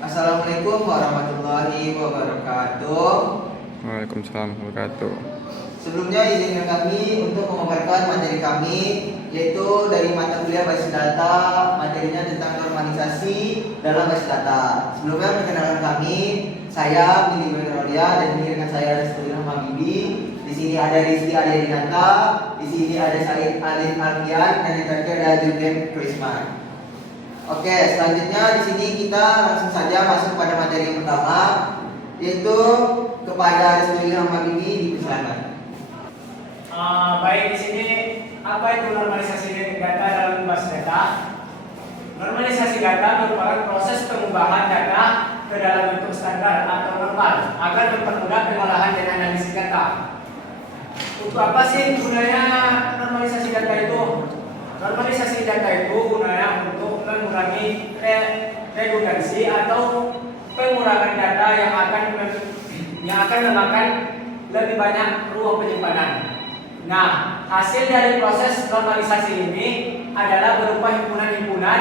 Assalamualaikum warahmatullahi wabarakatuh. Waalaikumsalam warahmatullahi wabarakatuh. Sebelumnya izinkan kami untuk memaparkan materi kami, yaitu dari mata kuliah basis data, materinya tentang normalisasi dalam basis data. Sebelumnya perkenalkan kami, saya Billy Rodia dan ini dengan saya Rizky Habibi. Di sini ada Rizky Aryadinata, di sini ada Said Alin Alfian, dan yang terakhir ada Julian Krisman. Oke, selanjutnya di sini kita langsung saja masuk pada materi yang pertama, yaitu kepada Rizky Habibi dipersilakan. Baik, di sini apa itu normalisasi data dalam basis data? Normalisasi data merupakan proses pengubahan data ke dalam bentuk standar atau normal agar mempermudah pengolahan dan analisis data. Untuk apa sih gunanya normalisasi data itu? Normalisasi data itu gunanya untuk mengurangi redundansi atau pengurangan data yang akan memakan lebih banyak ruang penyimpanan. Nah, hasil dari proses normalisasi ini adalah berupa himpunan-himpunan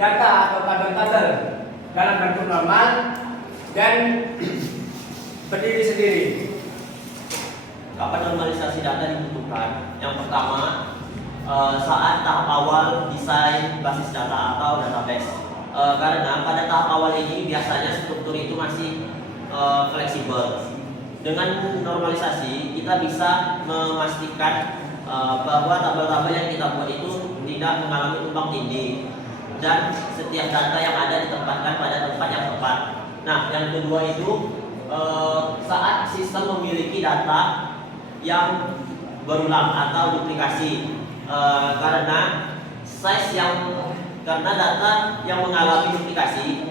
data atau tabel-tabel dalam bentuk normal dan berdiri sendiri. Kapan normalisasi data dibutuhkan? Yang pertama, saat tahap awal desain basis data atau database. Karena pada tahap awal ini biasanya struktur itu masih fleksibel. Dengan normalisasi kita bisa memastikan bahwa tabel-tabel yang kita buat itu tidak mengalami tumpang tindih dan setiap data yang ada ditempatkan pada tempat yang tepat. Nah, yang kedua itu saat sistem memiliki data yang berulang atau duplikasi, karena data yang mengalami duplikasi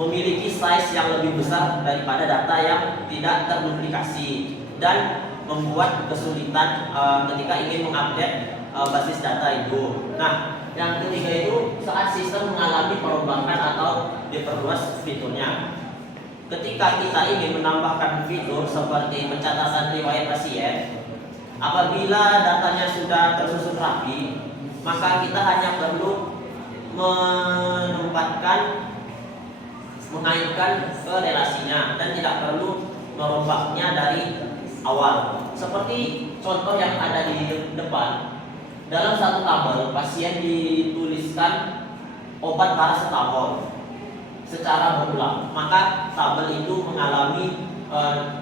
memiliki size yang lebih besar daripada data yang tidak terduplikasi dan membuat kesulitan ketika ingin mengupdate basis data itu. Nah, yang ketiga itu saat sistem mengalami perombakan atau diperluas fiturnya. Ketika kita ingin menambahkan fitur seperti pencatatan riwayat pasien, apabila datanya sudah tersusun rapi, maka kita hanya perlu mengaitkan ke relasinya dan tidak perlu merombaknya dari awal. Seperti contoh yang ada di depan, dalam satu tabel pasien dituliskan obat paracetamol secara berulang, maka tabel itu mengalami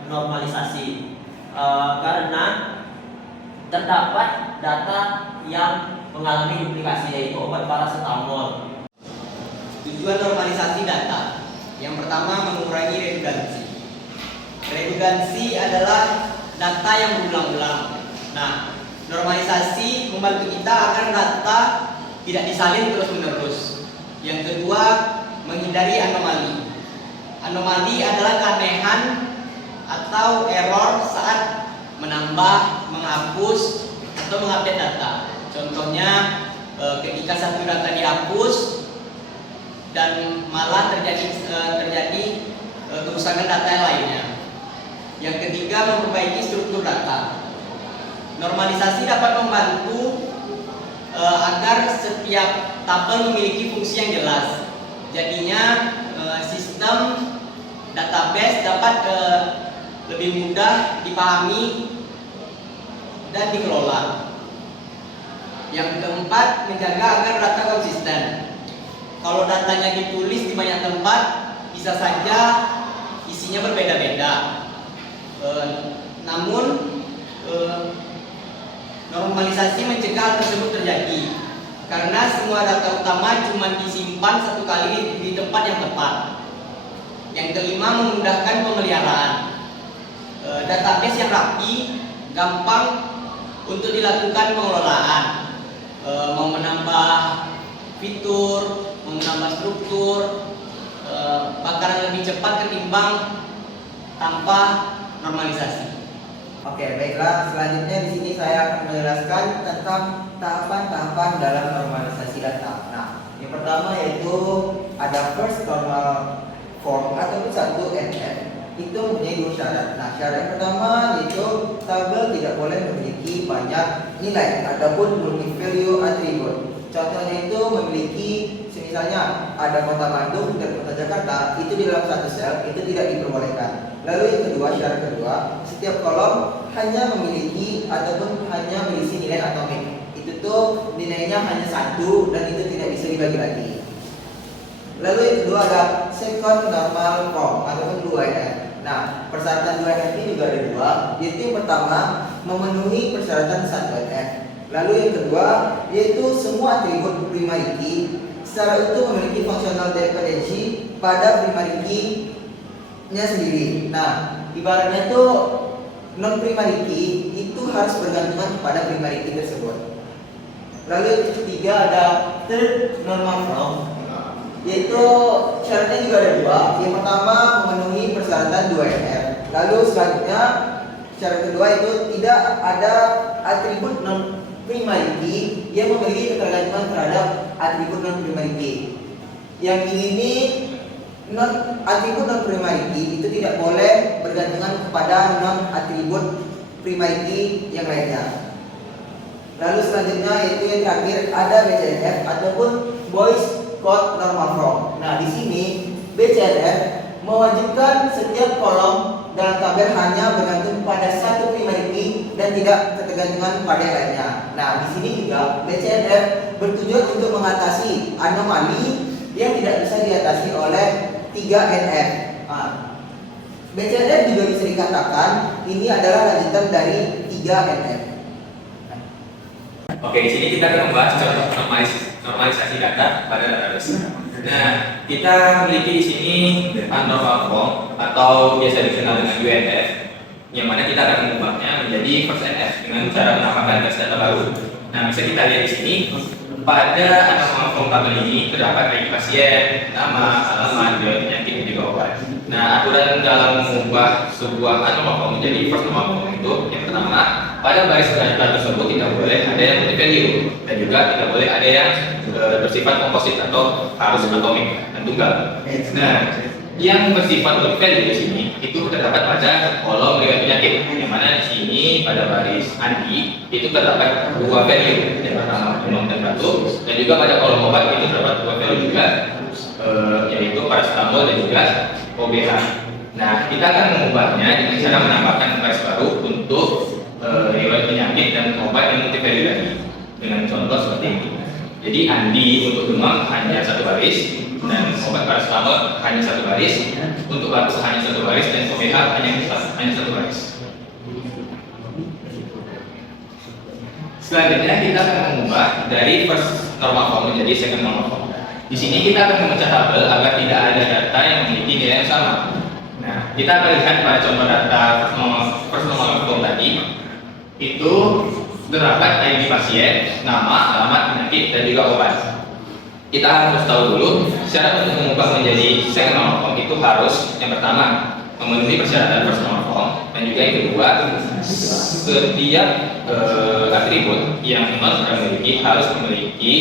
normalisasi karena terdapat data yang mengalami duplikasi, yaitu obat paracetamol. Tujuan normalisasi data. Yang pertama, mengurangi redundansi. Redundansi adalah data yang berulang-ulang. Nah, normalisasi membantu kita agar data tidak disalin terus-menerus. Yang kedua, menghindari anomali. Anomali adalah keanehan atau error saat menambah, menghapus, atau mengupdate data. Contohnya, ketika satu data dihapus dan malah terjadi kerusakan data yang lainnya. Yang ketiga, memperbaiki struktur data. Normalisasi dapat membantu agar setiap tabel memiliki fungsi yang jelas. Jadinya sistem database dapat lebih mudah dipahami dan dikelola. Yang keempat, menjaga agar data konsisten. Kalau datanya ditulis di banyak tempat, bisa saja isinya berbeda-beda. Namun normalisasi mencegah hal tersebut terjadi, karena semua data utama cuma disimpan satu kali di tempat yang tepat. Yang kelima, memudahkan pemeliharaan. Database yang rapi gampang untuk dilakukan pengelolaan. Mau menambah fitur, menambah struktur, bakalan lebih cepat ketimbang tanpa normalisasi. Oke, baiklah. Selanjutnya di sini saya akan menjelaskan tentang tahapan-tahapan dalam normalisasi data. Nah, yang pertama yaitu ada first normal form atau 1NF. Itu mempunyai dua syarat. Nah, syarat yang pertama yaitu tabel tidak boleh memiliki banyak nilai ataupun multi value attribute. Contohnya itu memiliki misalnya ada kota Bandung dan kota Jakarta, itu di dalam satu sel itu tidak diperbolehkan. Lalu yang kedua, syarat kedua, setiap kolom hanya memiliki ataupun hanya berisi nilai atomik. Itu tuh nilainya hanya 1 dan itu tidak bisa dibagi lagi. Lalu yang kedua ada second normal form ataupun 2NF. Nah, persyaratan 2NF ini juga ada dua, yaitu yang pertama memenuhi persyaratan 1NF. Lalu yang kedua yaitu semua atribut primary key secara utuh memiliki functional dependency pada primary key-nya sendiri. Nah, ibaratnya tuh non primary key itu harus bergantungan kepada primary key tersebut. Lalu yang ketiga ada third normal form, yaitu syaratnya juga ada dua. Yang pertama memenuhi persyaratan 2NF. Lalu selanjutnya syarat kedua itu tidak ada atribut non primary key yang memiliki ketergantungan terhadap atribut non primary key. Yang ini atribut non primary key itu tidak boleh bergantungan kepada non atribut primary key yang lainnya. Lalu selanjutnya yaitu yang terakhir ada BCNF ataupun Boy's Code Normal Form. Nah, di sini BCNF mewajibkan setiap kolom dalam tabel hanya bergantung pada satu primary key dan tidak ketergantungan pada yang lainnya. Nah, di sini juga BCNF bertujuan untuk mengatasi anomali yang tidak bisa diatasi oleh 3NF. BCNF juga bisa dikatakan ini adalah lanjutan dari 3NF. Oke, di sini kita akan membahas contoh normalisasi data pada database. Nah, kita memiliki di sini normal form atau biasa dikenal dengan UNF, yang mana kita akan mengubahnya menjadi first NF dengan cara menambahkan teks data baru. Nah, bisa kita lihat di sini pada normal form tabel ini terdapat ID pasien, nama, alamat, riwayat penyakit dan juga obat. Nah, aturan dalam mengubah sebuah normal form menjadi first normal form itu yang pertama, pada baris data tersebut tidak boleh ada yang multi-value dan juga tidak boleh ada yang bersifat komposit atau harus atomik dan tunggal. Nah, yang bersifat multi-value di sini itu terdapat pada kolom riwayat penyakit, yang mana di sini pada baris Andi itu terdapat dua value, yang pertama demam dan batuk, dan juga pada kolom obat itu terdapat dua value juga, yaitu paracetamol dan juga OBH. Nah, kita akan mengubahnya dengan cara menambahkan baris baru untuk riwayat penyakit dan obat yang multi-value tadi, dengan contoh seperti ini. Jadi Andi untuk demam hanya satu baris, dan obat paracetamol hanya satu baris, untuk batuk hanya satu baris, dan OBH hanya satu baris. Selanjutnya kita akan mengubah dari first normal form menjadi second normal form. Di sini kita akan memecah tabel agar tidak ada data yang memiliki nilai yang sama. Nah, kita akan lihat pada contoh data first normal form tadi. Itu terdapat ID pasien, nama, alamat, penyakit, dan juga obat. Kita harus tahu dulu syarat untuk mengubah menjadi second normal form itu harus yang pertama memenuhi persyaratan first normal form, dan juga yang kedua setiap atribut yang non memiliki harus memiliki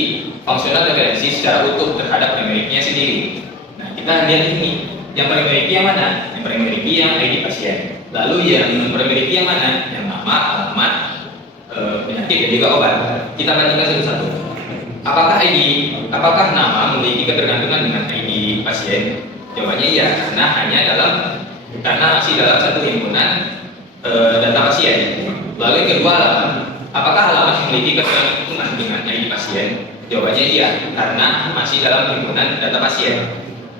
functional dependency secara utuh terhadap primeriknya sendiri. Nah, kita lihat ini yang primeriki yang mana? Yang primeriki yang ID pasien. Lalu yang non primeriki yang mana? Yang nama, alamat, penyakit dan juga obat. Kita bandingkan satu-satu. Apakah nama memiliki ketergantungan dengan ID pasien? Jawabannya iya, karena masih dalam satu himpunan data pasien. Lalu yang kedua, alamat. Apakah alamat memiliki ketergantungan dengan ID pasien? Jawabannya iya, karena masih dalam himpunan data pasien.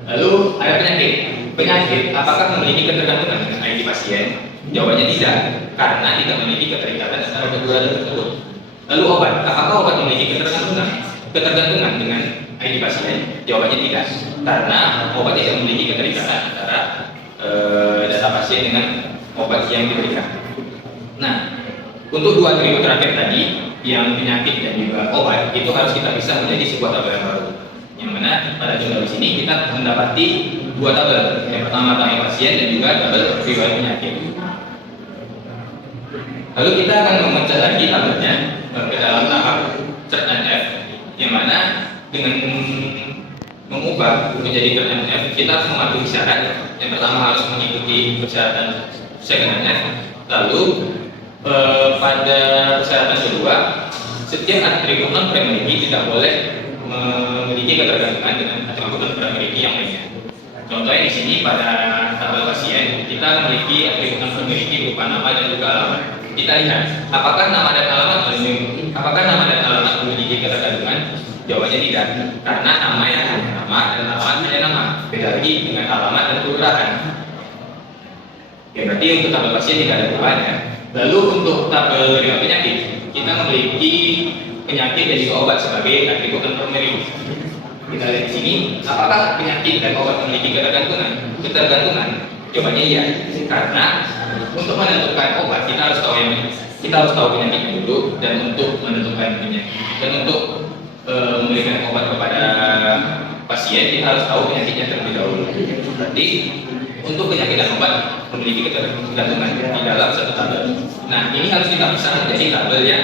Lalu ada penyakit. Penyakit apakah memiliki ketergantungan dengan ID pasien? Jawabannya tidak, karena tidak memiliki keterikatan antara kedua data tersebut. Lalu obat, apakah obat memiliki ketergantungan dengan ID pasien? Jawabannya tidak, karena obat tidak memiliki keterikatan antara data pasien dengan obat yang diberikan. Nah, untuk dua atribut terakhir tadi, yang penyakit dan juga obat, itu harus kita bisa menjadi sebuah tabel yang baru. Yang mana pada contoh di sini kita mendapati dua tabel. Yang pertama tabel pasien dan juga tabel riwayat penyakit. Lalu kita akan memecah lagi tabelnya ke dalam tahap third NF, yang mana dengan mengubah menjadi third NF kita harus mematuhi syarat. Yang pertama harus mengikuti persyaratan second NF. Lalu pada persyaratan kedua, setiap atribut non primary tidak boleh memiliki ketergantungan dengan atribut dan tidak memiliki yang lainnya. Contohnya di sini pada tabel pasien kita memiliki atribut yang memiliki berupa nama dan juga alamat. Kita lihat apakah nama dan alamat memiliki ketergantungan? Jawabannya tidak, karena nama yang hanya nama dan alamat hanya nama. Beda lagi dengan alamat dan kelurahan. Ya, berarti untuk tabel pasien tidak ada perubahannya. Lalu untuk tabel riwayat penyakit, kita memiliki penyakit dan juga obat sebagai atribut dan memiliki. Kita lihat di sini, apakah penyakit dan obat memiliki ketergantungan? Ketergantungan, jawabannya iya. Karena untuk menentukan obat kita harus tahu penyakitnya dulu, dan untuk menentukan penyakit dan untuk memberikan obat kepada pasien kita harus tahu penyakitnya terlebih dahulu. Berarti untuk penyakit dan obat memiliki ketergantungan di dalam satu tabel. Nah, ini harus kita pisah menjadi tabel yang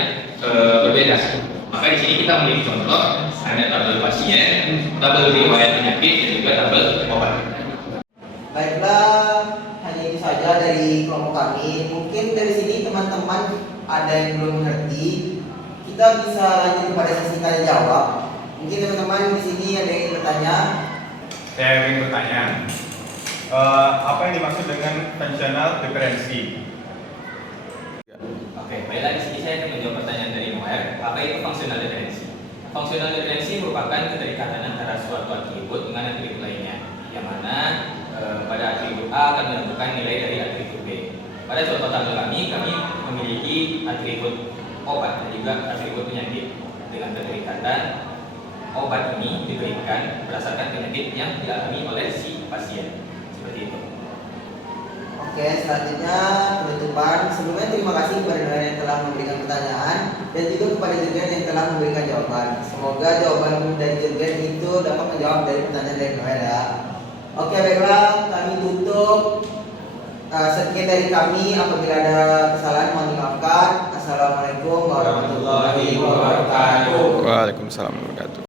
berbeda. Maka di sini kita memiliki contoh, ada tabel pasien, tabel riwayat penyakit, dan juga tabel obat. Baiklah, hanya itu saja dari kelompok kami. Mungkin dari sini teman-teman ada yang belum mengerti. Kita bisa lanjut kepada sesi tanya jawab. Mungkin teman-teman di sini ada yang ingin bertanya. Saya ingin bertanya, apa yang dimaksud dengan functional differency? Oke, baiklah, di sini saya akan menjawab pertanyaan dari Noer. Apa itu functional differency? Functional differency merupakan keterikatan antara suatu atribut dengan atribut lainnya, yang mana pada atribut A akan menentukan nilai dari atribut B. Pada contoh tabel kami memiliki atribut obat dan juga atribut penyakit. Dengan keterikatan, obat ini diberikan berdasarkan penyakit yang dialami oleh si pasien. Seperti itu. Oke, selanjutnya penutupan. Sebelumnya terima kasih kepada Noel yang telah memberikan pertanyaan dan juga kepada Jurgen yang telah memberikan jawaban. Semoga jawaban dari Jurgen itu dapat menjawab dari pertanyaan dari Noel ya. Oke, baiklah, kami tutup. Sekian dari kami. Apabila ada kesalahan mohon dimaafkan. Assalamualaikum warahmatullahi wabarakatuh. Waalaikumsalam warahmatullahi wabarakatuh.